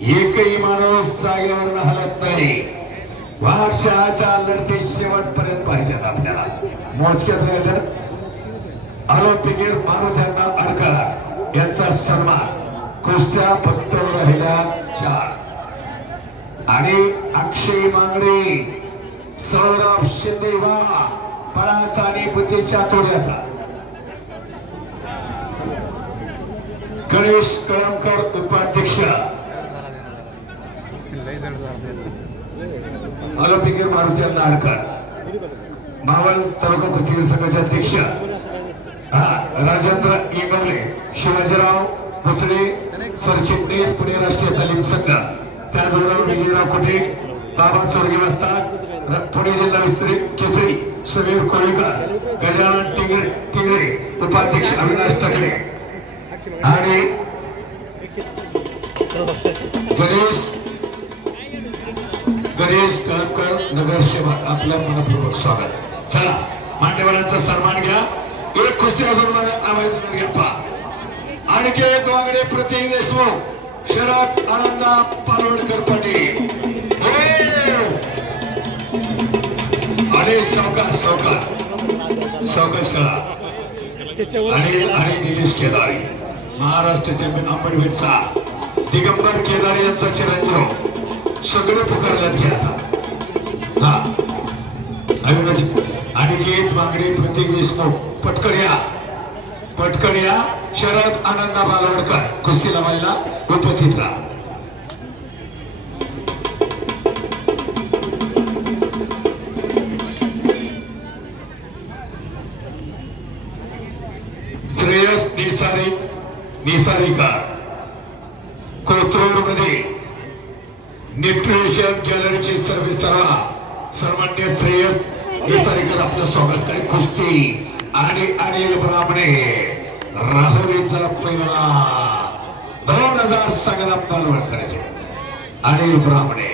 एकही माणूस जागेवर हलत नाही। वर्षाच्या लढतीत शेवटपर्यंत पाहिजेत आपल्याला। मोजक्यात राहिलं ऑलिम्पिकेर मारुत्यांना अडकला यांचा सन्मान। कुस्त्या फक्त राहिल्या 4 आणि अक्षय मांगडे, सौरभ शिंदे वा पळाचा आणि बुद्धीच्या तोड्याचा, गणेश कळमकर उपाध्यक्ष, ऑलिम्पिकेर मारुत्यांना अडकल, मावळ तालुका कुस्ती संघाचे अध्यक्ष राजेंद्र इंगवले, शिवाजीराव भोसले सरचिटणीस पुणे राष्ट्रीय तालीम संघ, त्याचबरोबर विजयराव कोटे, बाबा चोरगे वस्ताद पुणे जिल्हा विस्तार केसरी, समीर कोळीकर, गजानन टिंगरे उपाध्यक्ष, अविनाश टकले आणि गणेश कळमकर नगरसेवक, आपलं मनपूर्वक स्वागत। चला मान्यवरांचा सन्मान घ्या। एक कुस्ती अजून आवाज घ्या। अनिकेत वांगडे, प्रतीक देशमुख, शरद आनंदा पालोडकर पाटील आणि सावकाश करा आणि निलेश केदारी, महाराष्ट्र चॅम्पियन अंबडवेटचा दिगंबर केदारी यांचा चिरंजीव, सगळे पुकारल्यात घ्या। अनिकेत वांगडे, प्रतीक देशमुख, पटकन या, शरद आनंदा बालवडकर कुस्ती लावायला उपस्थित राहा। श्रेयस निसारीकर, कोथरूड मध्ये न्यूट्रिशन गॅलरीची सर्वमान्य श्रेयस निसारीकर आपलं स्वागत करे। कुस्ती आणि अनिल ब्राह्मणे, राहुरीचा पहिला 2000 संग्राम बालवडकरचे अनिल ब्राह्मणे।